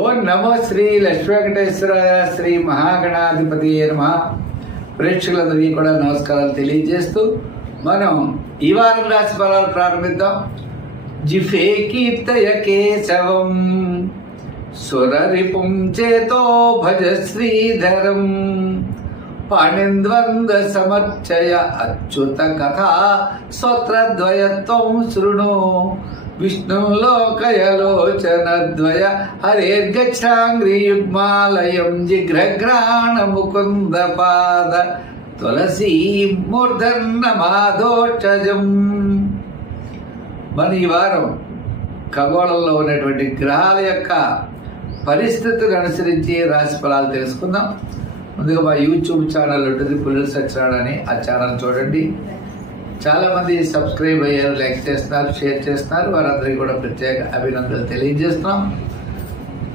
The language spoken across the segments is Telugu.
ఓం నమో శ్రీ లక్ష్మీ వెంకటేశ్వరాయ శ్రీ మహాగణాధిపతి నమః. ప్రేక్షకులందరికీ కూడా నమస్కారాలు తెలియజేస్తూ మనం ఈ వారం రాశి ఫలాలు ప్రారంభిద్దాం. జిఫే కీర్తయ కేశవం సురరిపుం చేతో భజ శ్రీధరం పాణింద్వంద సమర్చయ అచ్యుత కథా స్తోత్రద్వయత్వం శృణు విష్ణులోకయలోచనద్వయ హరేర్గచ్ఛాంగ్రియుగ్మాలయం జిఘ్రఘ్రాణ ముకుంద పాద తులసీ మూర్ధన్న మాధోక్షజం. మన ఈ వారం ఖగోళంలో ఉన్నటువంటి గ్రహాల యొక్క పరిస్థితులను అనుసరించి రాశి ఫలాలు తెలుసుకుందాం. ముందుగా మా యూట్యూబ్ ఛానల్ ఉంటుంది పుల్లల సత్యనారాయణ అని, ఆ ఛానల్ చూడండి. చాలామంది సబ్స్క్రైబ్ అయ్యారు, లైక్ చేస్తున్నారు, షేర్ చేస్తున్నారు. వారందరికీ కూడా ప్రత్యేక అభినందనలు తెలియజేస్తున్నాం.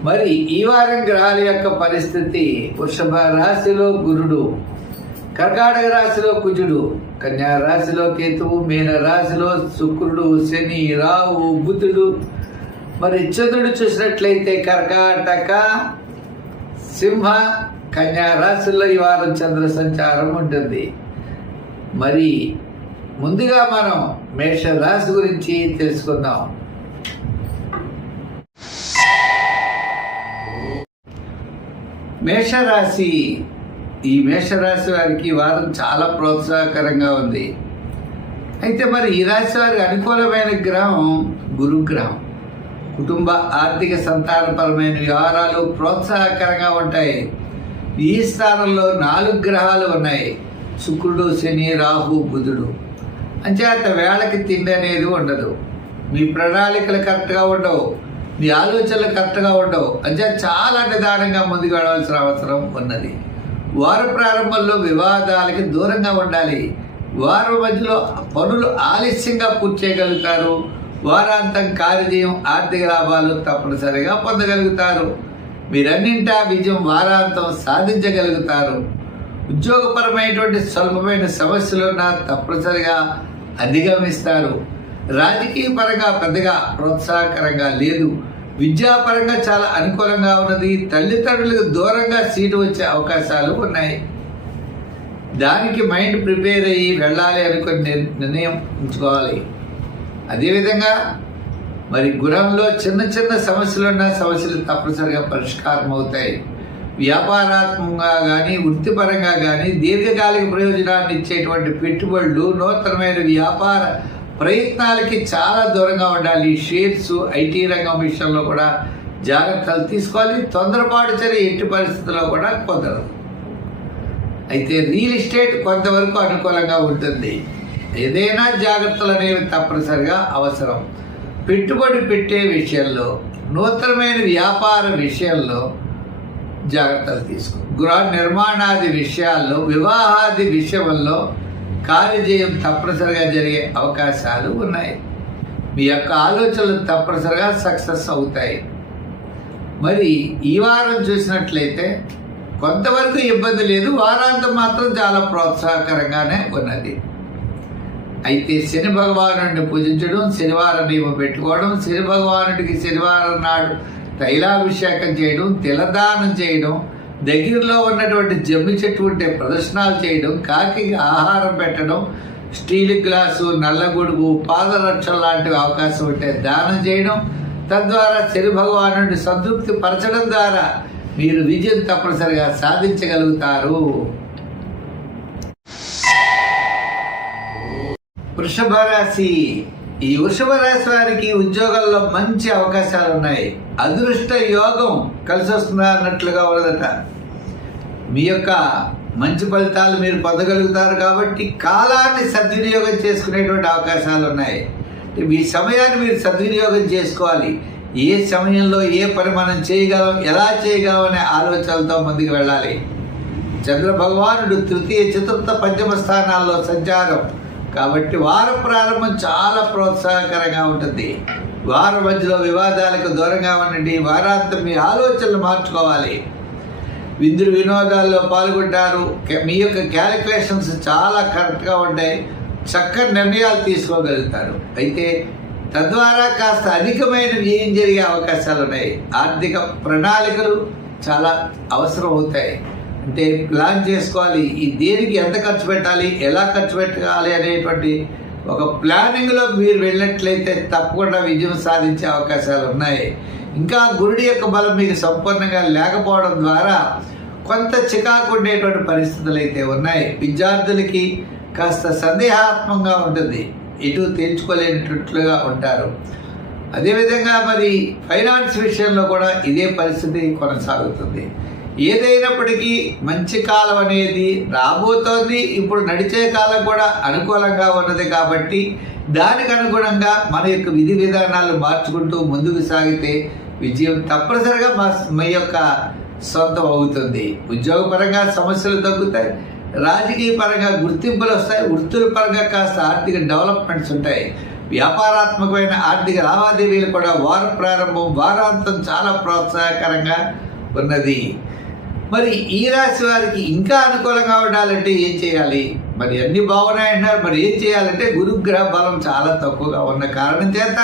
మరి ఈ వారం గ్రహాల యొక్క పరిస్థితి: వృషభ రాశిలో గురుడు, కర్కాటక రాశిలో కుజుడు, కన్యా రాశిలో కేతువు, మీన రాశిలో శుక్రుడు, శని, రాహు, బుధుడు. మరి చంద్రుడు చూసినట్లయితే కర్కాటక, సింహ, కన్యా రాశుల్లో ఈ వారం చంద్ర సంచారం ఉంటుంది. మరి ముందుగా మనం మేష రాశి గురించి తెలుసుకుందాం. మేషరాశి, ఈ మేషరాశి వారికి వారం చాలా ప్రోత్సాహకరంగా ఉంది. అయితే మరి ఈ రాశి వారికి అనుకూలమైన గ్రహం గురుగ్రహం. కుటుంబ ఆర్థిక సంతానపరమైన వ్యవహారాలు ప్రోత్సాహకరంగా ఉంటాయి. ఈ స్థానంలో 4 గ్రహాలు ఉన్నాయి: శుక్రుడు, శని, రాహు, బుధుడు. అంచేత వేళకి తిండి అనేది ఉండదు, మీ ప్రణాళికలు కరెక్ట్గా ఉండవు, మీ ఆలోచనలు కరెక్ట్గా ఉండవు. అంచేత చాలా నిదానంగా ముందుకు వెళ్ళవలసిన అవసరం ఉన్నది. వార ప్రారంభంలో వివాదాలకి దూరంగా ఉండాలి. వారం మధ్యలో పనులు ఆలస్యంగా పూర్తి చేయగలుగుతారు. వారాంతం కార్యజయం, ఆర్థిక లాభాలు తప్పనిసరిగా పొందగలుగుతారు. మీరన్నింటా విజయం వారాంతం సాధించగలుగుతారు. ఉద్యోగపరమైనటువంటి స్వల్పమైన సమస్యలున్నా తప్పనిసరిగా అధిగమిస్తారు. రాజకీయ పరంగా పెద్దగా ప్రోత్సాహకరంగా లేదు. విద్యాపరంగా చాలా అనుకూలంగా ఉన్నది. తల్లిదండ్రులకు దూరంగా సీటు వచ్చే అవకాశాలు ఉన్నాయి. దానికి మైండ్ ప్రిపేర్ అయ్యి వెళ్ళాలి అనుకుని నిర్ణయం ఉంచుకోవాలి. అదేవిధంగా మరి గృహంలో చిన్న చిన్న సమస్యలున్న సమస్యలు తప్పనిసరిగా పరిష్కారం అవుతాయి. వ్యాపారాత్మకంగా కానీ వృత్తిపరంగా కానీ దీర్ఘకాలిక ప్రయోజనాన్ని ఇచ్చేటువంటి పెట్టుబడులు, నూతనమైన వ్యాపార ప్రయత్నాలకి చాలా దూరంగా ఉండాలి. షేర్స్, ఐటీ రంగం విషయంలో కూడా జాగ్రత్తలు తీసుకోవాలి. తొందరపాటు చర్య ఎట్టి పరిస్థితుల్లో కూడా కుదరదు. అయితే రియల్ ఎస్టేట్ కొంతవరకు అనుకూలంగా ఉంటుంది. ఏదైనా జాగ్రత్తలు అనేవి తప్పనిసరిగా అవసరం. పెట్టుబడి పెట్టే విషయంలో, నూతనమైన వ్యాపార విషయంలో జాగ్రత్తలు తీసుకో. గృహ నిర్మాణాది విషయాల్లో, వివాహాది విషయంలో కార్యజయం తప్పనిసరిగా జరిగే అవకాశాలు ఉన్నాయి. మీ యొక్క ఆలోచనలు తప్పనిసరిగా సక్సెస్ అవుతాయి. మరి ఈ వారం చూసినట్లయితే కొంతవరకు ఇబ్బంది లేదు. వారాంతం మాత్రం చాలా ప్రోత్సాహకరంగానే ఉన్నది. అయితే శని భగవానుడిని పూజించడం, శనివారం నియమం పెట్టుకోవడం, శని భగవానుడికి శనివారం నాడు తైలాభిషేకం చేయడం, తిలదానం చేయడం, దగ్గరలో ఉన్నటువంటి జమ్మి చెట్టు ఉంటే ప్రదర్శనాలు చేయడం, కాకి ఆహారం పెట్టడం, స్టీల్ గ్లాసు, నల్లగొడుగు, పాదరక్షలు లాంటివి అవకాశం ఉంటే దానం చేయడం, తద్వారా శని భగవానుడిని సంతృప్తి పరచడం ద్వారా మీరు విజయం తప్పనిసరిగా సాధించగలుగుతారు. వృషభ రాశి, ఈ వృషభ రాశి వారికి ఉద్యోగాల్లో మంచి అవకాశాలు ఉన్నాయి. అదృష్ట యోగం కలిసి వస్తుందా అన్నట్లుగా ఉన్నదట. మీ యొక్క మంచి ఫలితాలు మీరు పొందగలుగుతారు. కాబట్టి కాలాన్ని సద్వినియోగం చేసుకునేటువంటి అవకాశాలు ఉన్నాయి. మీ సమయాన్ని మీరు సద్వినియోగం చేసుకోవాలి. ఏ సమయంలో ఏ పని మనం చేయగలం, ఎలా చేయగలం అనే ఆలోచనలతో ముందుకు వెళ్ళాలి. చంద్ర భగవానుడు తృతీయ, చతుర్థ, పంచమ స్థానాల్లో సంచారం కాబట్టి వార ప్రారంభం చాలా ప్రోత్సాహకరంగా ఉంటుంది. వారం మధ్యలో వివాదాలకు దూరంగా ఉండండి. వారాంతం మీ ఆలోచనలు మార్చుకోవాలి. విందులు వినోదాల్లో పాల్గొంటారు. మీ యొక్క క్యాలిక్యులేషన్స్ చాలా కరెక్ట్గా ఉంటాయి. చక్కని నిర్ణయాలు తీసుకోగలుగుతారు. అయితే తద్వారా కాస్త అధికమైన వ్యయం జరిగే అవకాశాలు ఉన్నాయి. ఆర్థిక ప్రణాళికలు చాలా అవసరం అవుతాయి. అంటే ప్లాన్ చేసుకోవాలి, ఈ దేనికి ఎంత ఖర్చు పెట్టాలి, ఎలా ఖర్చు పెట్టాలి అనేటువంటి ఒక ప్లానింగ్లో మీరు వెళ్ళినట్లయితే తప్పకుండా విజయం సాధించే అవకాశాలు ఉన్నాయి. ఇంకా గురుడి యొక్క బలం మీకు సంపూర్ణంగా లేకపోవడం ద్వారా కొంత చికాకు ఉండేటువంటి పరిస్థితులు అయితే ఉన్నాయి. విద్యార్థులకి కాస్త సందేహాత్మకంగా ఉంటుంది, ఎటు తేల్చుకోలేనట్లుగా ఉంటారు. అదేవిధంగా మరి ఫైనాన్స్ విషయంలో కూడా ఇదే పరిస్థితి కొనసాగుతుంది. ఏదైనప్పటికీ మంచి కాలం అనేది రాబోతోంది. ఇప్పుడు నడిచే కాలం కూడా అనుకూలంగా ఉన్నది కాబట్టి దానికి అనుగుణంగా మన యొక్క విధి విధానాలు మార్చుకుంటూ ముందుకు సాగితే విజయం తప్పనిసరిగా మీ యొక్క సొంతం అవుతుంది. ఉద్యోగపరంగా సమస్యలు తగ్గుతాయి, రాజకీయ పరంగా గుర్తింపులు వస్తాయి, వృత్తుల పరంగా కాస్త ఆర్థిక డెవలప్మెంట్స్ ఉంటాయి. వ్యాపారాత్మకమైన ఆర్థిక లావాదేవీలు కూడా వార ప్రారంభం వారాంతం చాలా ప్రోత్సాహకరంగా ఉన్నది. మరి ఈ రాశి వారికి ఇంకా అనుకూలంగా ఉండాలంటే ఏం చేయాలి? మరి అన్ని బాగున్నాయంటున్నారు, మరి ఏం చేయాలంటే గురుగ్రహ బలం చాలా తక్కువగా ఉన్న కారణం చేత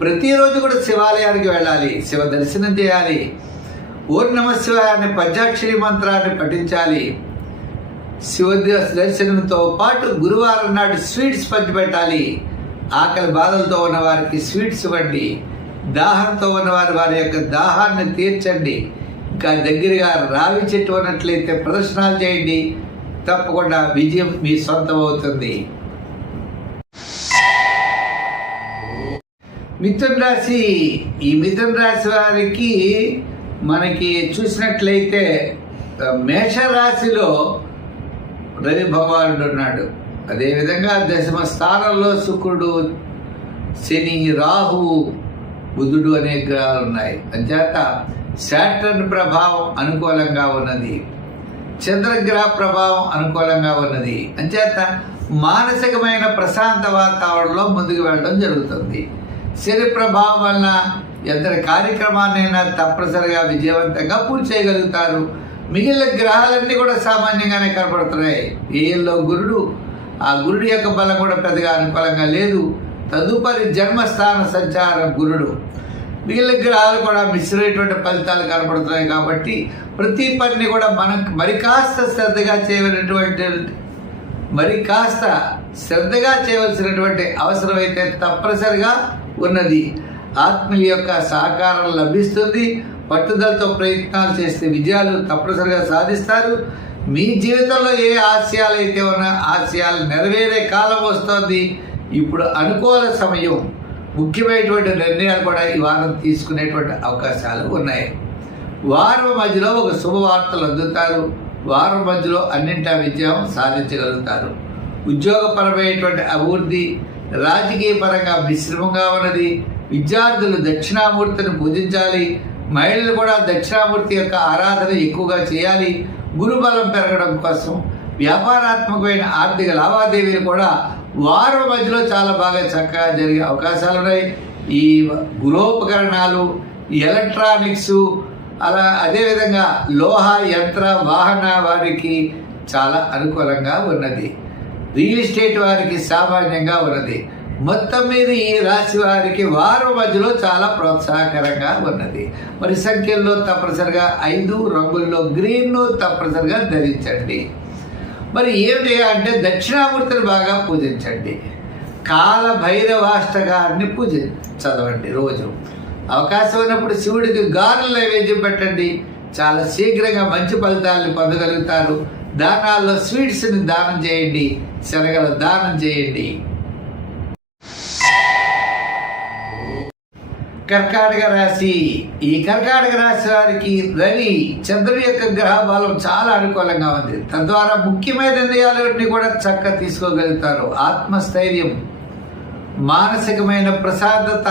ప్రతిరోజు కూడా శివాలయానికి వెళ్ళాలి, శివ దర్శనం చేయాలి, ఓం నమః శివాయ అనే పంచాక్షరి మంత్రాన్ని పఠించాలి. శివ దర్శనంతో పాటు గురువారం నాడు స్వీట్స్ పంచిపెట్టాలి. ఆకలి బాధలతో ఉన్న వారికి స్వీట్స్ ఇవ్వండి. దాహంతో ఉన్నవారు వారి యొక్క దాహాన్ని తీర్చండి. ఇంకా దగ్గరగా రావి చెట్టు ఉన్నట్లయితే ప్రదర్శనలు చేయండి. తప్పకుండా విజయం మీ సొంతం అవుతుంది. మిథున రాశి, ఈ మిథున రాశి వారికి మనకి చూసినట్లయితే మేషరాశిలో రవి భగవానుడు ఉన్నాడు. అదేవిధంగా దశమ స్థానంలో శుక్రుడు, శని, రాహు, బుధుడు అనే గ్రహాలు ఉన్నాయి. అంచేత శాటర్న్ ప్రభావం అనుకూలంగా ఉన్నది, చంద్రగ్రహ ప్రభావం అనుకూలంగా ఉన్నది. అంచేత మానసికమైన ప్రశాంత వాతావరణంలో ముందుకు వెళ్ళడం జరుగుతుంది. శని ప్రభావం వలన ఎంతటి కార్యక్రమాన్నైనా తప్పనిసరిగా విజయవంతంగా పూర్తి చేయగలుగుతారు. మిగిలిన గ్రహాలన్నీ కూడా సామాన్యంగానే కనపడుతున్నాయి. ఏళ్ళలో గురుడు, ఆ గురుడు యొక్క బలం కూడా పెద్దగా అనుకూలంగా లేదు. తదుపరి జన్మస్థాన సంచారం గురుడు. మిగిలిన గ్రహాలు కూడా మిశ్రమైనటువంటి ఫలితాలు కనపడుతున్నాయి. కాబట్టి ప్రతి పనిని కూడా మనం మరి కాస్త శ్రద్ధగా చేయవలసినటువంటి అవసరం అయితే తప్పనిసరిగా ఉన్నది. ఆత్మీయ యొక్క సహకారం లభిస్తుంది. పట్టుదలతో ప్రయత్నాలు చేస్తే విజయాలు తప్పనిసరిగా సాధిస్తారు. మీ జీవితంలో ఏ ఆశయాలు అయితే ఉన్నా ఆశయాలు నెరవేరే కాలం వస్తుంది. ఇప్పుడు అనుకూల సమయం. ముఖ్యమైనటువంటి నిర్ణయాలు కూడా ఈ వారం తీసుకునేటువంటి అవకాశాలు ఉన్నాయి. వారం మధ్యలో ఒక శుభవార్తలు అందుతారు. వారం మధ్యలో అన్నింటా విజయం సాధించగలుగుతారు. ఉద్యోగపరమైనటువంటి అభివృద్ధి, రాజకీయ పరంగా మిశ్రమంగా ఉన్నది. విద్యార్థులు దక్షిణామూర్తిని పూజించాలి. మహిళలు కూడా దక్షిణామూర్తి యొక్క ఆరాధన ఎక్కువగా చేయాలి. గురుబలం పెరగడం కోసం వ్యాపారాత్మకమైన ఆర్థిక లావాదేవీలు కూడా వారం మధ్యలో చాలా బాగా చక్కగా జరిగే అవకాశాలు ఉన్నాయి. ఈ గృహోపకరణాలు, ఎలక్ట్రానిక్స్, అదేవిధంగా లోహ యంత్ర వాహన వారికి చాలా అనుకూలంగా ఉన్నది. రియల్ ఎస్టేట్ వారికి సామాన్యంగా ఉన్నది. మొత్తం మీద ఈ రాశి వారికి వారం మధ్యలో చాలా ప్రోత్సాహకరంగా ఉన్నది. మరి సంఖ్యల్లో తప్పనిసరిగా 5, రంగుల్లో గ్రీన్ తప్పనిసరిగా ధరించండి. మరి ఏమిటి అంటే దక్షిణామూర్తిని బాగా పూజించండి. కాల భైరవాష్టకాన్ని చదవండి రోజు. అవకాశం ఉన్నప్పుడు శివుడికి గారెల నైవేద్యం పెట్టండి. చాలా శీఘ్రంగా మంచి ఫలితాలను పొందగలుగుతారు. దానాల్లో స్వీట్స్ని దానం చేయండి, శనగలు దానం చేయండి. కర్కాటక రాశి, ఈ కర్కాటక రాశి వారికి రవి చంద్రుడి యొక్క గ్రహ బలం చాలా అనుకూలంగా ఉంది. తద్వారా ముఖ్యమైన నిర్ణయాలన్నీ కూడా చక్కగా తీసుకోగలుగుతారు. ఆత్మస్థైర్యం, మానసికమైన ప్రశాంతత,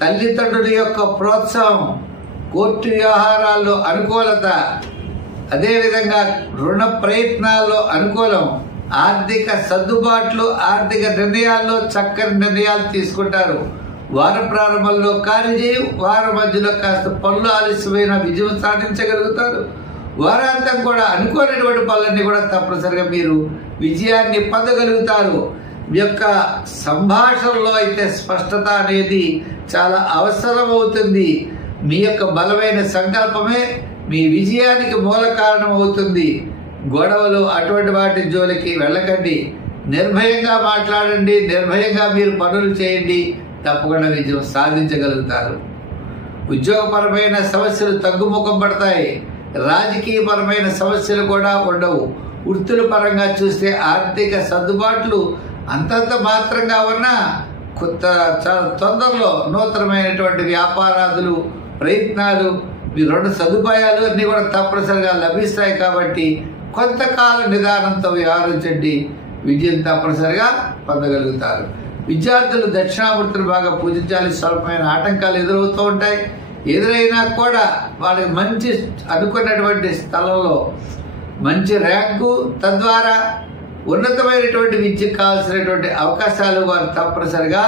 తల్లిదండ్రుల యొక్క ప్రోత్సాహం, కోర్టు వ్యవహారాల్లో అనుకూలత, అదేవిధంగా రుణ ప్రయత్నాల్లో అనుకూలం, ఆర్థిక సర్దుబాట్లు, ఆర్థిక నిర్ణయాల్లో చక్కని నిర్ణయాలు తీసుకుంటారు. వార ప్రారంభంలో కార్యజయం, వారం మధ్యలో కాస్త పనులు ఆలస్యమైన విజయం సాధించగలుగుతారు. వారాంతం కూడా అనుకోనటువంటి పనులన్నీ కూడా తప్పనిసరిగా మీరు విజయాన్ని పొందగలుగుతారు. మీ యొక్క సంభాషణలో అయితే స్పష్టత అనేది చాలా అవసరం అవుతుంది. మీ యొక్క బలమైన సంకల్పమే మీ విజయానికి మూల కారణం అవుతుంది. గొడవలు అటువంటి వాటి జోలికి వెళ్ళకండి. నిర్భయంగా మాట్లాడండి, నిర్భయంగా మీరు పనులు చేయండి, తప్పకుండా విజయం సాధించగలుగుతారు. ఉద్యోగపరమైన సమస్యలు తగ్గుముఖం పడతాయి. రాజకీయపరమైన సమస్యలు కూడా ఉండవు. వృత్తుల పరంగా చూస్తే ఆర్థిక సర్దుబాట్లు అంతంత మాత్రంగా ఉన్నా చాలా తొందరలో నూతనమైనటువంటి వ్యాపారాదులు, ప్రయత్నాలు, మీ 2 సదుపాయాలు అన్నీ కూడా తప్పనిసరిగా లభిస్తాయి. కాబట్టి కొంతకాల నిదానంతో వ్యవహరించండి, విజయం తప్పనిసరిగా పొందగలుగుతారు. విద్యార్థులు దక్షిణామూర్తిని బాగా పూజించాలి. స్వల్పమైన ఆటంకాలు ఎదురవుతూ ఉంటాయి. ఎదురైనా కూడా వాళ్ళకి మంచి అనుకున్నటువంటి స్థలంలో మంచి ర్యాంకు, తద్వారా ఉన్నతమైనటువంటి విద్యకు కావాల్సినటువంటి అవకాశాలు వారు తప్పనిసరిగా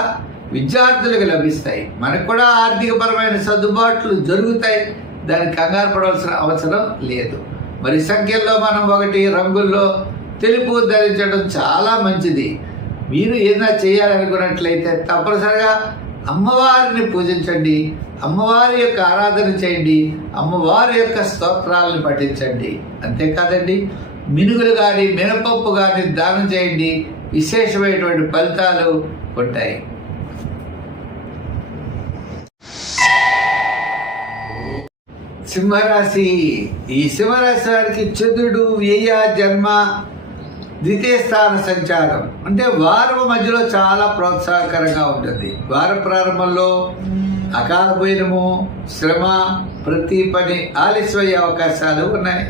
విద్యార్థులకు లభిస్తాయి. మనకు కూడా ఆర్థికపరమైన సర్దుబాట్లు జరుగుతాయి. దానికి కంగారు పడవలసిన అవసరం లేదు. మరి సంఖ్యల్లో మనం 1 రంగుల్లో తెలుపు ధరించడం చాలా మంచిది. మీరు ఏదైనా చేయాలనుకున్నట్లయితే తప్పనిసరిగా అమ్మవారిని పూజించండి, అమ్మవారి యొక్క ఆరాధన చేయండి, అమ్మవారి యొక్క స్తోత్రాలను పఠించండి. అంతేకాదండి, మినుగులు కానీ మినపప్పు కానీ దానం చేయండి. విశేషమైనటువంటి ఫలితాలు ఉంటాయి. సింహరాశి. ఈ సింహరాశి వారికి చంద్రుడు వ్యయ జన్మ ద్వితీయ స్థాన సంచారం అంటే వారం మధ్యలో చాలా ప్రోత్సాహకరంగా ఉంటుంది. వార ప్రారంభంలో అకాల భోజనము, శ్రమ, ప్రతి పని ఆలస్యమయ్యే అవకాశాలు ఉన్నాయి.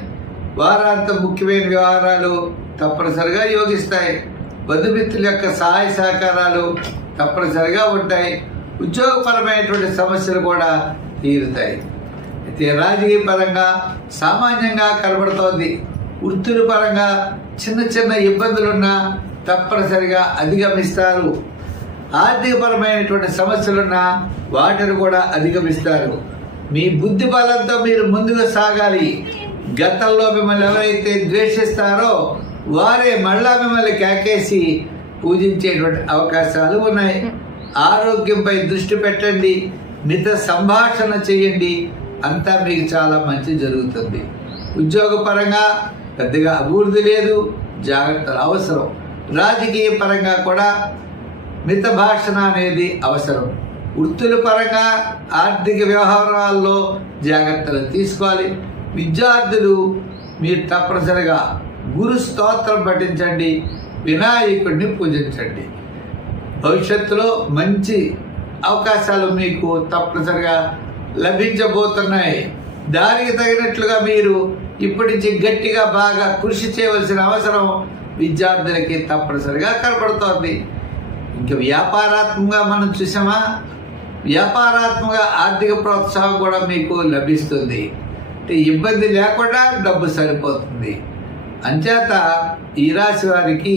వారాంతం ముఖ్యమైన వ్యవహారాలు తప్పనిసరిగా యోగిస్తాయి. బంధుమిత్రుల యొక్క సహాయ సహకారాలు తప్పనిసరిగా ఉంటాయి. ఉద్యోగపరమైనటువంటి సమస్యలు కూడా తీరుతాయి. అయితే రాజకీయ పరంగా సామాన్యంగా కనబడుతోంది. వృత్తుల పరంగా చిన్న చిన్న ఇబ్బందులున్నా తప్పనిసరిగా అధిగమిస్తారు. ఆర్థికపరమైనటువంటి సమస్యలున్నా వాటిని కూడా అధిగమిస్తారు. మీ బుద్ధి బలంతో మీరు ముందుకు సాగాలి. గతంలో మిమ్మల్ని ఎవరైతే ద్వేషిస్తారో వారే మళ్ళా మిమ్మల్ని కేకేసి పూజించేటువంటి అవకాశాలు ఉన్నాయి. ఆరోగ్యంపై దృష్టి పెట్టండి, మిత సంభాషణ చేయండి, అంతా మీకు చాలా మంచి జరుగుతుంది. ఉద్యోగపరంగా పెద్దగా అభివృద్ధి లేదు, జాగ్రత్తలు అవసరం. రాజకీయ పరంగా కూడా మిత భాషణ అనేది అవసరం. వృత్తుల పరంగా ఆర్థిక వ్యవహారాల్లో జాగ్రత్తలు తీసుకోవాలి. విద్యార్థులు మీరు తప్పనిసరిగా గురు స్తోత్రం పఠించండి, వినాయకుడిని పూజించండి. భవిష్యత్తులో మంచి అవకాశాలు మీకు తప్పనిసరిగా లభించబోతున్నాయి. దానికి తగినట్లుగా మీరు ఇప్పటి నుంచి గట్టిగా బాగా కృషి చేయవలసిన అవసరం విద్యార్థులకి తప్పనిసరిగా కనపడుతోంది. ఇంకా వ్యాపారాత్మకంగా మనం చూసామా, వ్యాపారాత్మక ఆర్థిక ప్రోత్సాహం కూడా మీకు లభిస్తుంది. అంటే ఇబ్బంది లేకుండా డబ్బు సరిపోతుంది. అంచేత ఈ రాశి వారికి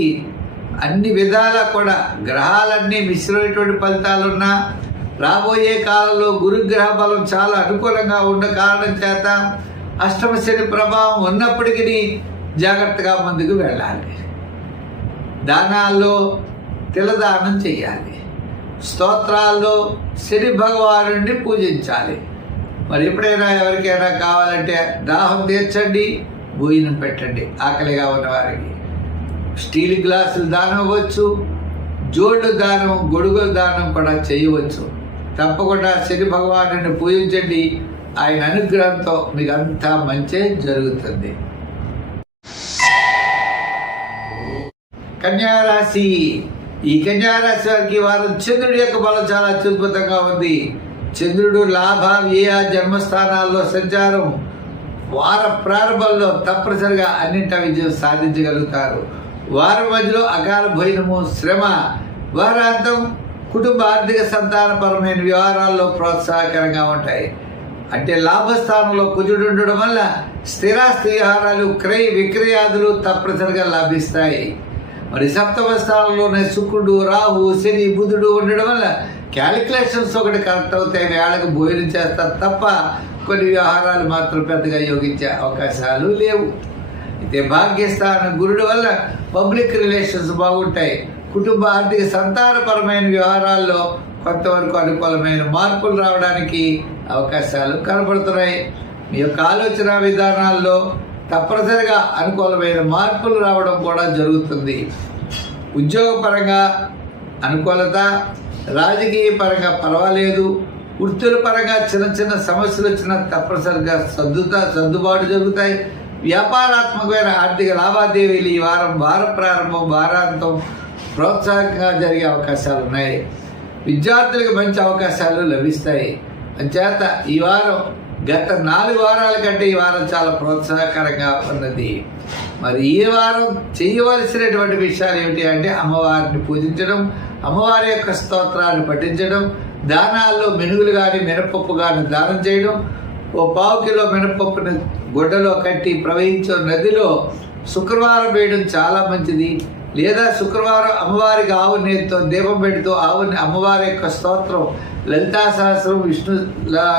అన్ని విధాలా కూడా గ్రహాలన్నీ మిశ్రమైనటువంటి ఫలితాలున్నా రాబోయే కాలంలో గురుగ్రహ బలం చాలా అనుకూలంగా ఉన్న కారణం చేత అష్టమ శని ప్రభావం ఉన్నప్పటికీ జాగ్రత్తగా ముందుకు వెళ్ళాలి. దానాల్లో తిలదానం చేయాలి. స్తోత్రాల్లో శని భగవానుడిని పూజించాలి. మరి ఎప్పుడైనా ఎవరికైనా కావాలంటే దాహం తీర్చండి, భోజనం పెట్టండి ఆకలిగా ఉన్న వారికి. స్టీల్ గ్లాసులు దానం ఇవ్వచ్చు, జోళ్ళు దానం, గొడుగుల దానం కూడా చేయవచ్చు. తప్పకుండా శని భగవానుడిని పూజించండి. ఆయన అనుగ్రహంతో మీకు అంతా మంచి జరుగుతుంది. కన్యారాశి. ఈ కన్యారాశి వారికి వారం చంద్రుడి యొక్క బలం చాలా అత్యద్భుతంగా ఉంది. చంద్రుడు లాభ, వ్యయ, జన్మస్థానాల్లో సంచారం వార ప్రారంభంలో తప్పనిసరిగా అన్నింట విజయం సాధించగలుగుతారు. వారం మధ్యలో అకాల భోజనము, శ్రమ, వారాంతం కుటుంబ ఆర్థిక సంతానపరమైన వ్యవహారాల్లో ప్రోత్సాహకరంగా ఉంటాయి. అంటే లాభస్థానంలో కుజుడు ఉండడం వల్ల స్థిరాస్తి వ్యవహారాలు, క్రయ విక్రయాదులు తప్పనిసరిగా లాభిస్తాయి. మరి సప్తమ స్థానంలోనే శుక్రుడు, రాహు, శని, బుధుడు ఉండడం వల్ల క్యాలిక్యులేషన్స్ ఒకటి కరెక్ట్ అవుతాయి. వేళకు భోజనం చేస్తారు తప్ప కొన్ని వ్యవహారాలు మాత్రం పెద్దగా యోగించే అవకాశాలు లేవు. అయితే భాగ్యస్థానం గురుడు వల్ల పబ్లిక్ రిలేషన్స్ బాగుంటాయి. కుటుంబ ఆర్థిక సంతానపరమైన వ్యవహారాల్లో కొంతవరకు అనుకూలమైన మార్పులు రావడానికి అవకాశాలు కనబడుతున్నాయి. మీ యొక్క ఆలోచన విధానాల్లో తప్పనిసరిగా అనుకూలమైన మార్పులు రావడం కూడా జరుగుతుంది. ఉద్యోగపరంగా అనుకూలత, రాజకీయ పరంగా పర్వాలేదు, వృత్తుల పరంగా చిన్న చిన్న సమస్యలు వచ్చినా తప్పనిసరిగా సర్దుబాటు జరుగుతాయి. వ్యాపారాత్మకమైన ఆర్థిక లావాదేవీలు ఈ వార ప్రారంభం, వారాంతం ప్రోత్సాహంగా జరిగే అవకాశాలు ఉన్నాయి. విద్యార్థులకు మంచి అవకాశాలు లభిస్తాయి. అంచేత ఈ వారం గత 4 వారాల కంటే ఈ వారం చాలా ప్రోత్సాహకరంగా ఉన్నది. మరి ఈ వారం చేయవలసినటువంటి విషయాలు ఏమిటి అంటే అమ్మవారిని పూజించడం, అమ్మవారి యొక్క స్తోత్రాన్ని పఠించడం, దానాల్లో మెనుగులు కానీ మినపప్పు కానీ దానం చేయడం, ఓ 1/2 కిలో మినపప్పుని గుడ్డలో కట్టి ప్రవహించే నదిలో శుక్రవారం వేయడం చాలా మంచిది. లేదా శుక్రవారం అమ్మవారికి ఆవు నేతితో దీపం పెడుతూ ఆవుని అమ్మవారి యొక్క స్తోత్రం, లలితా సహస్రం,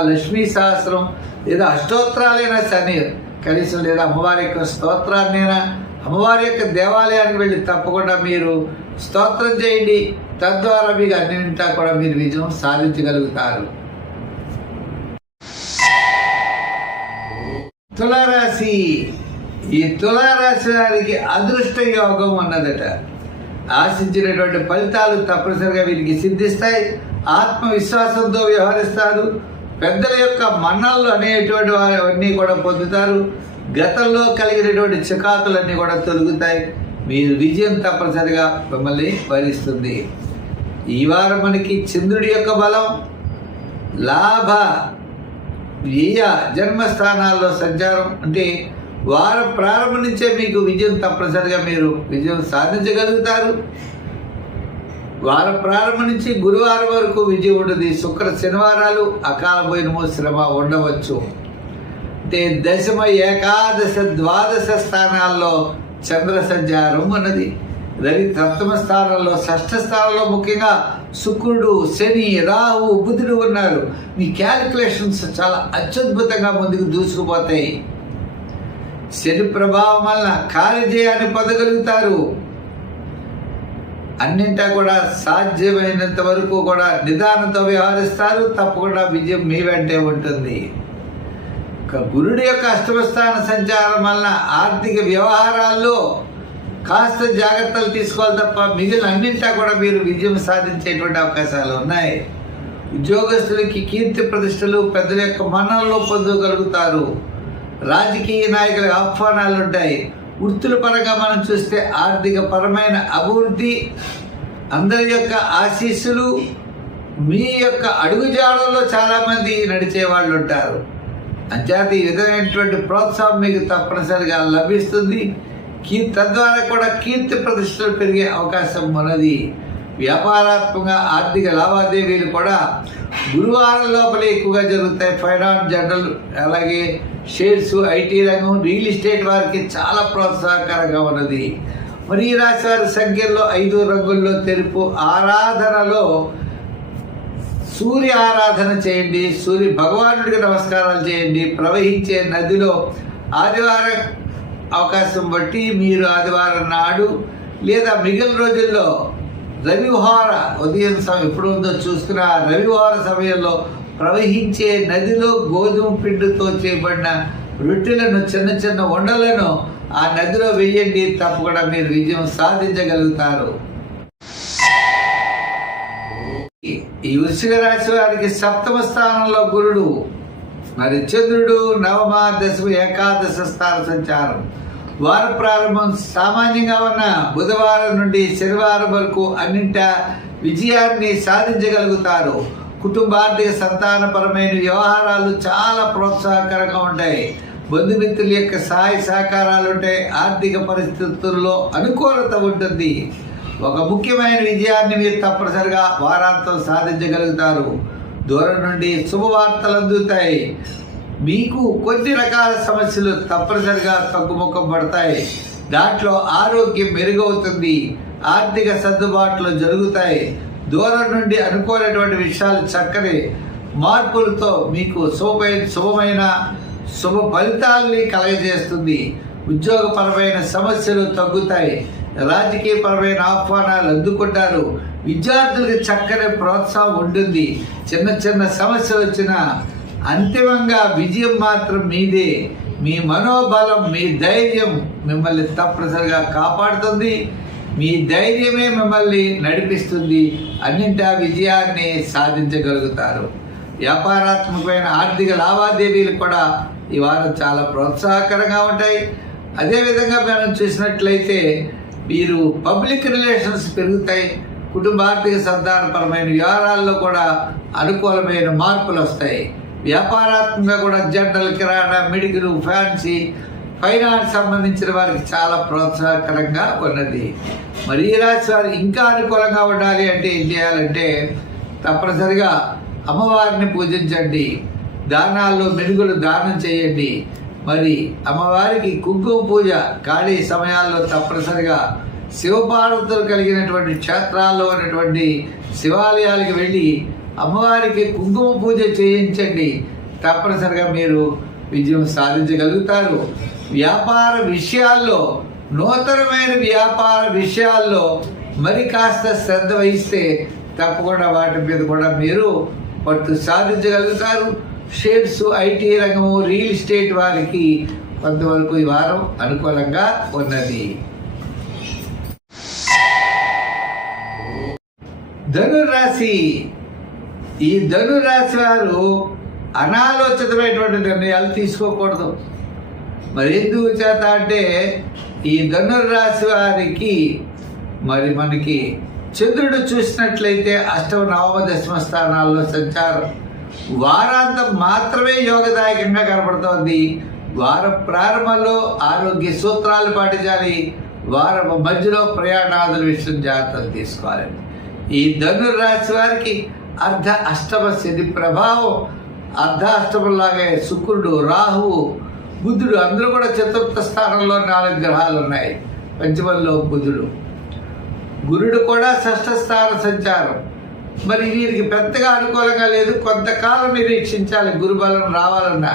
లక్ష్మీ సహస్రం లేదా అష్టోత్తరాలైనా సరే కనీసం, లేదా అమ్మవారి యొక్క స్తోత్రాన్నైనా అమ్మవారి యొక్క దేవాలయానికి వెళ్ళి తప్పకుండా మీరు స్తోత్రం చేయండి. తద్వారా మీకు అన్నింటా కూడా మీరు విజయం సాధించగలుగుతారు. తులారాశి. ఈ తులారాశి వారికి అదృష్ట యోగం ఉన్నదట. ఆశించినటువంటి ఫలితాలు తప్పనిసరిగా వీరికి సిద్ధిస్తాయి. ఆత్మవిశ్వాసంతో వ్యవహరిస్తారు. పెద్దల యొక్క మన్నలు అనేటువంటి వారివన్నీ కూడా పొందుతారు. గతంలో కలిగినటువంటి చికాకులన్నీ కూడా తొలుగుతాయి. మీరు విజయం తప్పనిసరిగా మిమ్మల్ని వరిస్తుంది. ఈ వారం మనకి చంద్రుడి యొక్క బలం, లాభ వ్యయ జన్మస్థానాల్లో సంచారం అంటే వారం ప్రారంభం నుంచే మీకు విజయం తప్పనిసరిగా మీరు విజయం సాధించగలుగుతారు. వారం ప్రారంభం నుంచి గురువారం వరకు విజయం ఉంటుంది. శుక్ర శనివారాలు అకాల భోజనము శ్రమ ఉండవచ్చు. అంటే దశమ, ఏకాదశ, ద్వాదశ స్థానాల్లో చంద్ర సంచారం ఉన్నది. రవి సప్తమ స్థానంలో, 6వ స్థానంలో ముఖ్యంగా శుక్రుడు, శని, రాహు, బుధుడు ఉన్నారు. మీ క్యాలిక్యులేషన్స్ చాలా అత్యద్భుతంగా ముందుకు దూసుకుపోతాయి. శని ప్రభావం వలన కార్యజయాన్ని పొందగలుగుతారు. అన్నింటా కూడా సాధ్యమైనంత వరకు కూడా నిదానంతో వ్యవహరిస్తారు. తప్పకుండా విజయం మీ వెంటే ఉంటుంది. గురుడి యొక్క 8వ స్థాన సంచారం వలన ఆర్థిక వ్యవహారాల్లో కాస్త జాగ్రత్తలు తీసుకోవాలి తప్ప మిగిలిన అన్నింటా కూడా మీరు విజయం సాధించేటువంటి అవకాశాలు ఉన్నాయి. ఉద్యోగస్తులకి కీర్తి ప్రతిష్టలు, పెద్దల యొక్క మన్ననలు పొందగలుగుతారు. రాజకీయ నాయకులకు ఆహ్వానాలు ఉంటాయి. వృత్తుల పరంగా మనం చూస్తే ఆర్థిక పరమైన అభివృద్ధి, అందరి యొక్క ఆశీస్సులు, మీ యొక్క అడుగుజాడల్లో చాలామంది నడిచే వాళ్ళు ఉంటారు. అంచేత ఈ విధమైనటువంటి ప్రోత్సాహం మీకు తప్పనిసరిగా లభిస్తుంది. తద్వారా కూడా కీర్తి ప్రతిష్టలు పెరిగే అవకాశం ఉన్నది. వ్యాపారాత్మకంగా ఆర్థిక లావాదేవీలు కూడా గురువారం లోపలే ఎక్కువగా జరుగుతాయి. ఫైనాన్స్, జనరల్, అలాగే షేర్స్, ఐటీ రంగం, రియల్ ఎస్టేట్ వారికి చాలా ప్రోత్సాహకరంగా ఉన్నది. మరి ఈ రాశి వారి సంఖ్యల్లో 5 రంగుల్లో తెలుపు. ఆరాధనలో సూర్య ఆరాధన చేయండి. సూర్య భగవానుడికి నమస్కారాలు చేయండి. ప్రవహించే నదిలో ఆదివారం అవకాశం బట్టి మీరు ఆదివారం నాడు లేదా మిగిలిన రోజుల్లో రవివార ఉదయం సమయం ఎప్పుడు ఉందో చూసుకున్న రవివార సమయంలో ప్రవహించే నదిలో గోధుమ పిండితో చేయబడిన రొట్టెలను, చిన్న చిన్న ఉండలను ఆ నదిలో వేయండి. తప్పకుండా మీరు విజయం సాధించగలుగుతారు. ఈ వృశ్చిక రాశి వారికి 7వ స్థానంలో గురుడు, మరి చంద్రుడు 9వ, 10వ, ఏకాదశ స్థాన సంచారం. వార ప్రారంభం సామాన్యంగా ఉన్న బుధవారం నుండి శనివారం వరకు అన్నింటా విజయాన్ని సాధించగలుగుతారు. కుటుంబార్థిక సంతానపరమైన వ్యవహారాలు చాలా ప్రోత్సాహకరంగా ఉంటాయి. బంధుమిత్రుల యొక్క సహాయ సహకారాలు ఉంటాయి. ఆర్థిక పరిస్థితుల్లో అనుకూలత ఉంటుంది. ఒక ముఖ్యమైన విజయాన్ని మీరు తప్పనిసరిగా వారాంతం సాధించగలుగుతారు. దూరం నుండి శుభవార్తలు అందుతాయి. మీకు కొన్ని రకాల సమస్యలు తప్పనిసరిగా తగ్గుముఖం పడతాయి. దాంట్లో ఆరోగ్యం మెరుగవుతుంది. ఆర్థిక సర్దుబాట్లు జరుగుతాయి. దూరం నుండి అనుకోనటువంటి విషయాలు చక్కని మార్పులతో మీకు శుభమైన శుభ ఫలితాలని కలగజేస్తుంది. ఉద్యోగపరమైన సమస్యలు తగ్గుతాయి. రాజకీయపరమైన ఆహ్వానాలు అందుకుంటారు. విద్యార్థులకు చక్కని ప్రోత్సాహం ఉంటుంది. చిన్న చిన్న సమస్యలు వచ్చినా అంతిమంగా విజయం మాత్రం మీదే. మీ మనోబలం, మీ ధైర్యం మిమ్మల్ని తప్పనిసరిగా కాపాడుతుంది. మీ ధైర్యమే మిమ్మల్ని నడిపిస్తుంది. అన్నింటా విజయాన్ని సాధించగలుగుతారు. వ్యాపారాత్మకమైన ఆర్థిక లావాదేవీలు కూడా ఈ వారం చాలా ప్రోత్సాహకరంగా ఉంటాయి. అదేవిధంగా మనం చూసినట్లయితే మీరు పబ్లిక్ రిలేషన్స్ పెరుగుతాయి. కుటుంబ ఆర్థిక సంతానపరమైన వ్యవహారాల్లో కూడా అనుకూలమైన మార్పులు వస్తాయి. వ్యాపారాత్మకంగా కూడా జనరల్, కిరాణా, మెడికల్, ఫ్యాన్సీ, ఫైనాన్స్ సంబంధించిన వారికి చాలా ప్రోత్సాహకరంగా ఉన్నది. మరి ఈ రాశి వారికి ఇంకా అనుకూలంగా ఉండాలి అంటే ఏం చేయాలంటే తప్పనిసరిగా అమ్మవారిని పూజించండి. దానాల్లో మెరుగులు దానం చేయండి. మరి అమ్మవారికి కుంకుమ పూజ ఖాళీ సమయాల్లో తప్పనిసరిగా శివపార్వతులు కలిగినటువంటి క్షేత్రాల్లో ఉన్నటువంటి శివాలయాలకు వెళ్ళి అమ్మవారికి కుంకుమ పూజ చేయించండి. తప్పనిసరిగా మీరు విజయం సాధించగలుగుతారు. వ్యాపార విషయాల్లో, నూతనమైన వ్యాపార విషయాల్లో మరి కాస్త శ్రద్ధ వహిస్తే తప్పకుండా వాటి మీద కూడా మీరు పట్టు సాధించగలుగుతారు. షేర్స్, ఐటీ రంగము, రియల్ ఎస్టేట్ వారికి కొంతవరకు ఈ వారం అనుకూలంగా ఉన్నది. ధనురాశి. ఈ ధనురాశి వారు అనాలోచితమైనటువంటి నిర్ణయాలు తీసుకోకూడదు. మరి ఎందుకు చేత అంటే ఈ ధనురాశి వారికి మరి మనకి చంద్రుడు చూసినట్లయితే అష్టమ, నవమ, దశమ స్థానాల్లో సంచారం. వారాంతం మాత్రమే యోగదాయకంగా కనపడుతోంది. వారం ప్రారంభంలో ఆరోగ్య సూత్రాలు పాటించాలి. వారం మధ్యలో ప్రయాణాదుల విషయం జాగ్రత్తలు తీసుకోవాలి. ఈ ధనురాశి వారికి అర్ధ అష్టమ శని ప్రభావం. అర్ధ అష్టమంలాగే శుక్రుడు, రాహువు, బుధుడు అందరూ కూడా చతుర్థ స్థానంలో 4 గ్రహాలు ఉన్నాయి. పంచమంలో బుధుడు, గురుడు కూడా షష్ఠ స్థాన సంచారం. మరి వీరికి పెద్దగా అనుకూలంగా లేదు. కొంతకాలం నిరీక్షించాలి గురుబలం రావాలన్నా.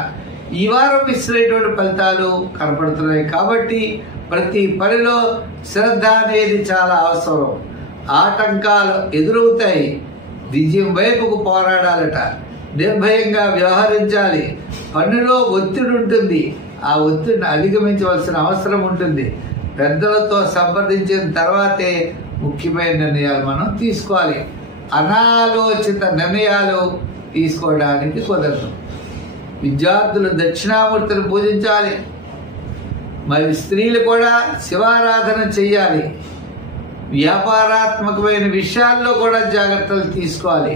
ఈ వారం ఇచ్చినటువంటి ఫలితాలు కనపడుతున్నాయి. కాబట్టి ప్రతి పనిలో శ్రద్ధ అనేది చాలా అవసరం. ఆటంకాలు ఎదురవుతాయి. విజయం వైపుకు పోరాడాలట. నిర్భయంగా వ్యవహరించాలి. పనిలో ఒత్తిడి ఉంటుంది. ఆ ఒత్తిడిని అధిగమించవలసిన అవసరం ఉంటుంది. పెద్దలతో సంప్రదించిన తర్వాతే ముఖ్యమైన నిర్ణయాలు మనం తీసుకోవాలి. అనాలోచిత నిర్ణయాలు తీసుకోవడానికి కుదరదు. విద్యార్థులు దక్షిణామూర్తిని పూజించాలి. మరి స్త్రీలు కూడా శివారాధన చెయ్యాలి. వ్యాపారాత్మకమైన విషయాల్లో కూడా జాగ్రత్తలు తీసుకోవాలి.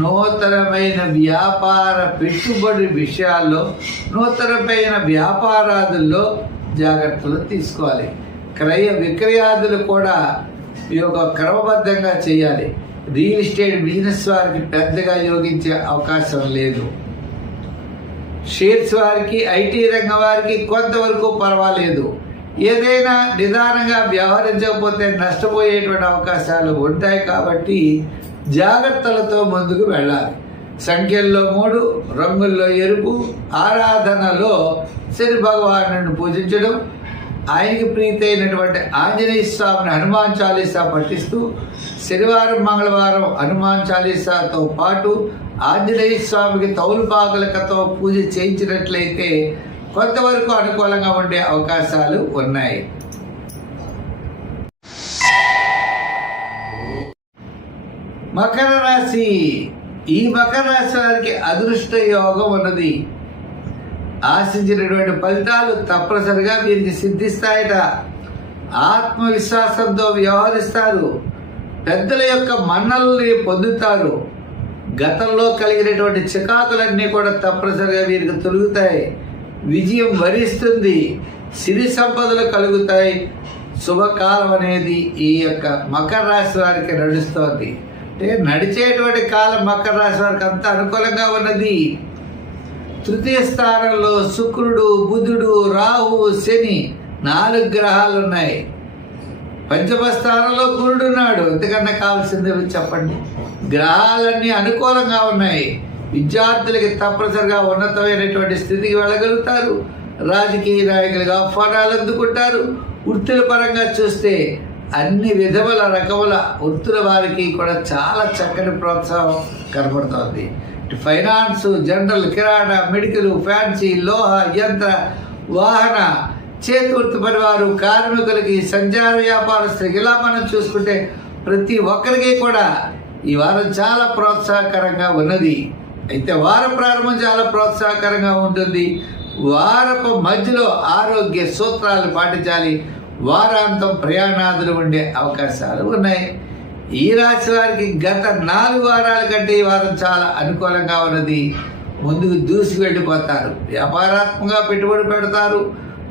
నూతనమైన వ్యాపార పెట్టుబడి విషయాల్లో, నూతనమైన వ్యాపారాదుల్లో జాగ్రత్తలు తీసుకోవాలి. క్రయ విక్రయాదులు కూడా ఈ యొక్క క్రమబద్ధంగా చేయాలి. రియల్ ఎస్టేట్ బిజినెస్ వారికి పెద్దగా యోగించే అవకాశం లేదు. షేర్స్ వారికి, ఐటీ రంగం వారికి కొంతవరకు పర్వాలేదు. ఏదైనా నిదానంగా వ్యవహరించకపోతే నష్టపోయేటువంటి అవకాశాలు ఉంటాయి. కాబట్టి జాగ్రత్తలతో ముందుకు వెళ్ళాలి. సంఖ్యల్లో 3, రంగుల్లో ఎరుపు, ఆరాధనలో శని భగవాను పూజించడం, ఆయనకి ప్రీతి అయినటువంటి ఆంజనేయ స్వామిని హనుమాన్ చాలీసా పఠిస్తూ శనివారం, మంగళవారం హనుమాన్ చాలీసాతో పాటు ఆంజనేయ స్వామికి తౌలుపాకులతో పూజ చేయించినట్లయితే కొంతవరకు అనుకూలంగా ఉండే అవకాశాలు ఉన్నాయి. మకర రాశి. ఈ మకర రాశి వారికి అదృష్ట యోగం ఉన్నది. ఆశించినటువంటి ఫలితాలు తప్పనిసరిగా వీరికి సిద్ధిస్తాయట. ఆత్మవిశ్వాసంతో వ్యవహరిస్తారు. పెద్దల యొక్క మన్నల్ని పొందుతారు. గతంలో కలిగినటువంటి చికాకులన్నీ కూడా తప్పనిసరిగా వీరికి తొలుగుతాయి. విజయం వరిస్తుంది. సిరి సంపదలు కలుగుతాయి. శుభకాలం అనేది ఈ యొక్క మకర రాశి వారికి నడుస్తోంది. అంటే నడిచేటువంటి కాలం మకర రాశి వారికి అంత అనుకూలంగా ఉన్నది. తృతీయ స్థానంలో శుక్రుడు, బుధుడు, రాహువు, శని 4 గ్రహాలు ఉన్నాయి. పంచమ స్థానంలో గురుడు ఉన్నాడు. ఎంతకన్నా కావాల్సింది చెప్పండి. గ్రహాలన్నీ అనుకూలంగా ఉన్నాయి. విద్యార్థులకి తప్పనిసరిగా ఉన్నతమైనటువంటి స్థితికి వెళ్ళగలుగుతారు. రాజకీయ నాయకులుగా ఆహ్వానాలు అందుకుంటారు. వృత్తుల పరంగా చూస్తే అన్ని విధముల రకముల వృత్తుల వారికి కూడా చాలా చక్కని ప్రోత్సాహం కనబడుతోంది. ఫైనాన్స్, జనరల్, కిరాణా, మెడికల్, ఫ్యాన్సీ, లోహ, యంత్ర, వాహన, చేతి వృత్తి పనివారు, కార్మికులకి, సంచార వ్యాపారస్తులకి, ఇలా మనం చూసుకుంటే ప్రతి ఒక్కరికి కూడా ఈ వారం చాలా ప్రోత్సాహకరంగా ఉన్నది. అయితే వార ప్రారంభం చాలా ప్రోత్సాహకరంగా ఉంటుంది. వారపు మధ్యలో ఆరోగ్య సూత్రాలు పాటించాలి. వారాంతం ప్రయాణాదులు ఉండే అవకాశాలు ఉన్నాయి. ఈ రాశి వారికి గత 4 వారాల కంటే ఈ వారం చాలా అనుకూలంగా ఉన్నది. ముందుకు దూసి వెళ్ళిపోతారు. వ్యాపారాత్మకంగా పెట్టుబడి పెడతారు.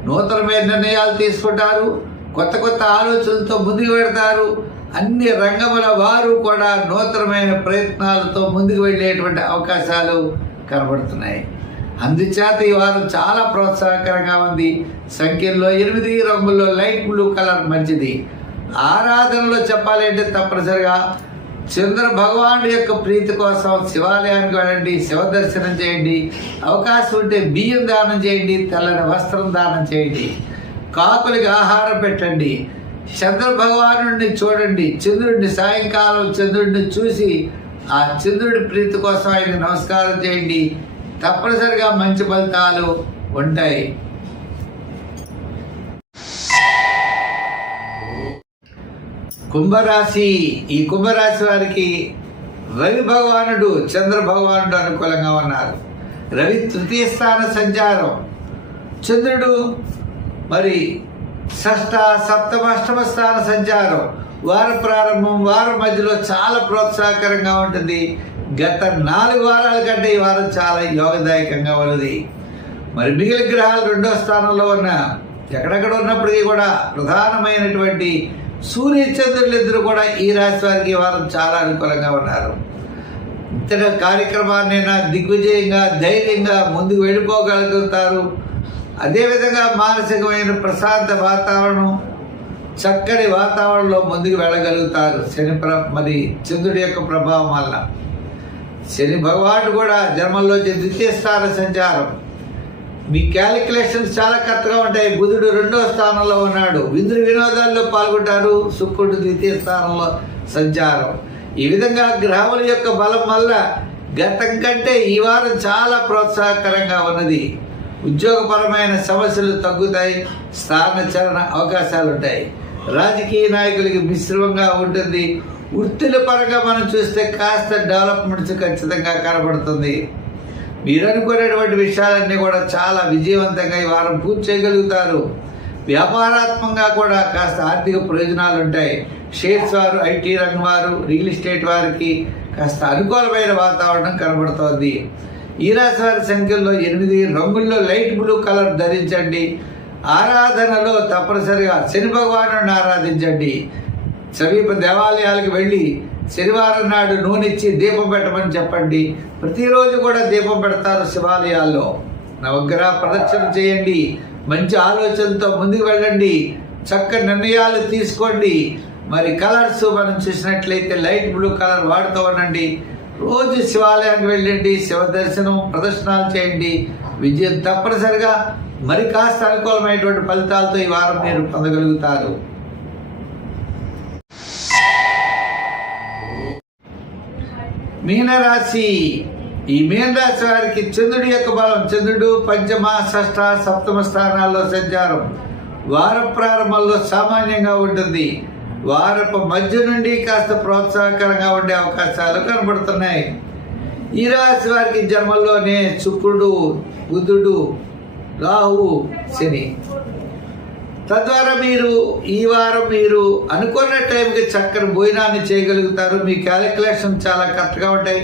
నూతనమైన నిర్ణయాలు తీసుకుంటారు. కొత్త కొత్త ఆలోచనలతో ముందుకు పెడతారు. అన్ని రంగముల వారు కూడా నూతనమైన ప్రయత్నాలతో ముందుకు వెళ్ళేటువంటి అవకాశాలు కనబడుతున్నాయి. అందుచేత ఈ వారం చాలా ప్రోత్సాహకరంగా ఉంది. సంఖ్యల్లో 8, రంగుల్లో లైట్ బ్లూ కలర్ మంచిది. ఆరాధనలో చెప్పాలి అంటే తప్పనిసరిగా చంద్ర భగవానుడి యొక్క ప్రీతి కోసం శివాలయానికి వెళ్ళండి, శివ దర్శనం చేయండి. అవకాశం ఉంటే బియ్యం దానం చేయండి, తెల్లని వస్త్రం దానం చేయండి, కాకులకి ఆహారం పెట్టండి, చంద్ర భగవానుడిని చూడండి. చంద్రుడిని సాయంకాలం చంద్రుడిని చూసి ఆ చంద్రుడి ప్రీతి కోసం ఆయన నమస్కారం చేయండి. తప్పనిసరిగా మంచి ఫలితాలు ఉంటాయి. కుంభరాశి. ఈ కుంభరాశి వారికి రవి భగవానుడు, చంద్ర భగవానుడు అనుకూలంగా ఉన్నారు. రవి 3వ స్థాన సంచారం, చంద్రుడు మరి 6వ, 7వ, 8వ స్థాన సంచారం. వార ప్రారంభం, వారం మధ్యలో చాలా ప్రోత్సాహకరంగా ఉంటుంది. గత 4 వారాల కంటే ఈ వారం చాలా యోగదాయకంగా ఉన్నది. మరి మిగిలిన గ్రహాలు 2వ స్థానంలో ఉన్న ఎక్కడెక్కడ ఉన్నప్పటికీ కూడా ప్రధానమైనటువంటి సూర్య చంద్రులు ఇద్దరు కూడా ఈ రాశి వారికి ఈ వారం చాలా అనుకూలంగా ఉన్నారు. ఇతర కార్యక్రమాన్నైనా దిగ్విజయంగా, ధైర్యంగా ముందుకు వెళ్ళిపోగలుగుతారు. అదేవిధంగా మానసికమైన ప్రశాంత వాతావరణం, చక్కని వాతావరణంలో ముందుకు వెళ్ళగలుగుతారు. మరి చంద్రుడి యొక్క ప్రభావం వల్ల శని భగవానుడు కూడా జన్మల్లో 2వ స్థాన సంచారం. మీ క్యాలిక్యులేషన్స్ చాలా కరెక్ట్గా ఉంటాయి. బుధుడు 2వ స్థానంలో ఉన్నాడు. విందు వినోదాల్లో పాల్గొంటారు. శుక్రుడు 2వ స్థానంలో సంచారం. ఈ విధంగా గ్రహముల యొక్క బలం వల్ల గతం కంటే ఈ వారం చాలా ప్రోత్సాహకరంగా ఉన్నది. ఉద్యోగపరమైన సమస్యలు తగ్గుతాయి. స్థానచలన అవకాశాలు ఉంటాయి. రాజకీయ నాయకులకి మిశ్రమంగా ఉంటుంది. వృత్తుల పరంగా మనం చూస్తే కాస్త డెవలప్మెంట్స్ ఖచ్చితంగా కనబడుతుంది. మీరు అనుకునేటువంటి విషయాలన్నీ కూడా చాలా విజయవంతంగా ఈ వారం పూర్తి చేయగలుగుతారు. వ్యాపారాత్మకంగా కూడా కాస్త ఆర్థిక ప్రయోజనాలు ఉంటాయి. షేర్స్ వారు, ఐటీ రంగం వారు, రియల్ ఎస్టేట్ వారికి కాస్త అనుకూలమైన వాతావరణం కనబడుతోంది. ఈ రాశి వారి సంఖ్యల్లో 8, రంగుల్లో లైట్ బ్లూ కలర్ ధరించండి. ఆరాధనలో తప్పనిసరిగా శని భగవానుడిని ఆరాధించండి. సమీప దేవాలయాలకు వెళ్ళి శనివారం నాడు నూనెచ్చి దీపం పెట్టమని చెప్పండి. ప్రతిరోజు కూడా దీపం పెడతారు శివాలయాల్లో. నవగ్రహ ప్రదక్షిణ చేయండి. మంచి ఆలోచనతో ముందుకు వెళ్ళండి. చక్కని నిర్ణయాలు తీసుకోండి. మరి కలర్స్ మనం చూసినట్లయితే లైట్ బ్లూ కలర్ వాడుతూ ఉండండి. రోజు శివాలయానికి వెళ్ళండి. శివ దర్శనం, ప్రదర్శనలు చేయండి. విజయం తప్పనిసరిగా మరి కాస్త అనుకూలమైనటువంటి ఫలితాలతో ఈ వారం మీరు పొందగలుగుతారు. మీనరాశి. ఈ మీనరాశి వారికి చంద్రుడి యొక్క బలం, చంద్రుడు 5వ, 6వ, 7వ స్థానాల్లో సంచారం. వార ప్రారంభంలో సామాన్యంగా ఉంటుంది. వారపు మధ్య నుండి కాస్త ప్రోత్సాహకరంగా ఉండే అవకాశాలు కనబడుతున్నాయి. ఈ రాశి వారికి జన్మల్లోనే శుక్రుడు, బుధుడు, రాహువు, శని. తద్వారా ఈ వారం మీరు అనుకున్న టైంకి చక్కని భోజనాన్ని చేయగలుగుతారు. మీ క్యాలిక్యులేషన్ చాలా కరెక్ట్గా ఉంటాయి.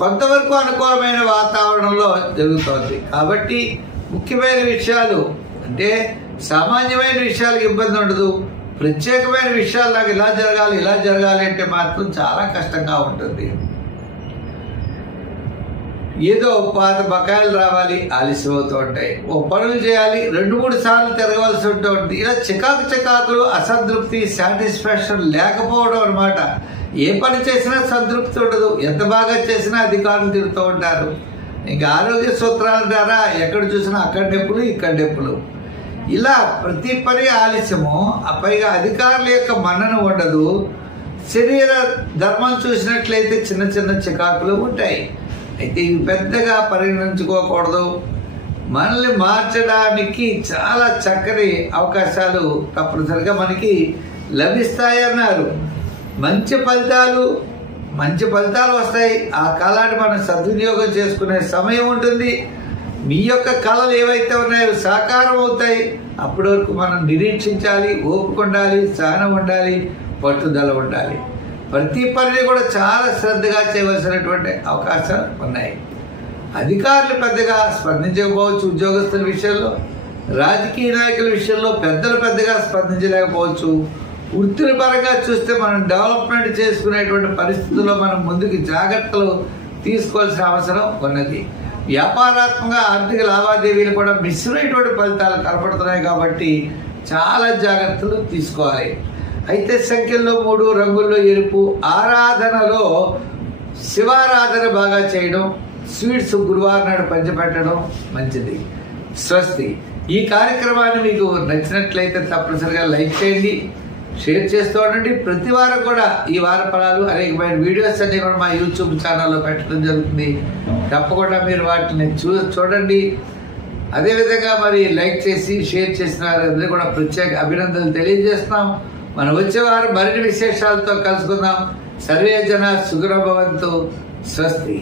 కొంతవరకు అనుకూలమైన వాతావరణంలో జరుగుతుంది. కాబట్టి ముఖ్యమైన విషయాలు అంటే సామాన్యమైన విషయాలకు ఇబ్బంది ఉండదు. ప్రత్యేకమైన విషయాలు నాకు ఇలా జరగాలి అంటే మాత్రం చాలా కష్టంగా ఉంటుంది. ఏదో పాత బకాయిలు రావాలి, ఆలస్యం అవుతూ ఉంటాయి. ఓ పనులు చేయాలి, 2-3 సార్లు తిరగవలసి ఉంటూ ఉంటుంది. ఇలా చికాకులు, అసంతృప్తి, సాటిస్ఫాక్షన్ లేకపోవడం అన్నమాట. ఏ పని చేసినా సంతృప్తి ఉండదు. ఎంత బాగా చేసినా అధికారులు తిరుగుతూ ఉంటారు. ఇంకా ఆరోగ్య సూత్రాల ద్వారా ఎక్కడ చూసినా అక్కడ నొప్పులు, ఇక్కడ నొప్పులు. ఇలా ప్రతి పని ఆలస్యము, పైగా అధికారుల యొక్క మన్నన ఉండదు. శరీర ధర్మం చూసినట్లయితే చిన్న చిన్న చికాకులు ఉంటాయి. అయితే ఇవి పెద్దగా పరిగణించుకోకూడదు. మనల్ని మార్చడానికి చాలా చక్కని అవకాశాలు తప్పనిసరిగా మనకి లభిస్తాయన్నారు. మంచి ఫలితాలు వస్తాయి. ఆ కాలాన్ని మనం సద్వినియోగం చేసుకునే సమయం ఉంటుంది. మీ యొక్క కళలు ఏవైతే ఉన్నాయో సాకారం అవుతాయి. అప్పటి వరకు మనం నిరీక్షించాలి, ఓపిక ఉండాలి, సహనం ఉండాలి, పట్టుదల ఉండాలి. ప్రతి పనిని కూడా చాలా శ్రద్ధగా చేయవలసినటువంటి అవకాశాలు ఉన్నాయి. అధికారులు పెద్దగా స్పందించకపోవచ్చు ఉద్యోగస్తుల విషయంలో, రాజకీయ నాయకుల విషయంలో పెద్దలు పెద్దగా స్పందించలేకపోవచ్చు. వృత్తుల పరంగా చూస్తే మనం డెవలప్మెంట్ చేసుకునేటువంటి పరిస్థితుల్లో మనం ముందుకు జాగ్రత్తలు తీసుకోవాల్సిన అవసరం ఉన్నది. వ్యాపారాత్మక ఆర్థిక లావాదేవీలు కూడా మిశ్రమైనటువంటి ఫలితాలు కనపడుతున్నాయి కాబట్టి చాలా జాగ్రత్తలు తీసుకోవాలి. అయితే సంఖ్యల్లో 3, రంగుల్లో ఎరుపు, ఆరాధనలో శివారాధన బాగా చేయడం, స్వీట్స్ గురువారం నాడు పంచిపెట్టడం మంచిది. స్వస్తి. ఈ కార్యక్రమాన్ని మీకు నచ్చినట్లయితే తప్పనిసరిగా లైక్ చేయండి, షేర్ చేస్తూ ఉండండి. ప్రతి వారం కూడా ఈ వార ఫలాలు అనేకమైన వీడియోస్ అన్ని కూడా మా యూట్యూబ్ ఛానల్లో పెట్టడం జరుగుతుంది. తప్పకుండా మీరు వాటిని చూడండి. అదేవిధంగా మరి లైక్ చేసి షేర్ చేసిన వారందరూ కూడా ప్రత్యేక అభినందనలు తెలియజేస్తున్నాం. మనం వచ్చే వారం మరిన్ని విశేషాలతో కలుసుకుందాం. సర్వే జన సుఖినో భవంతు. స్వస్తి.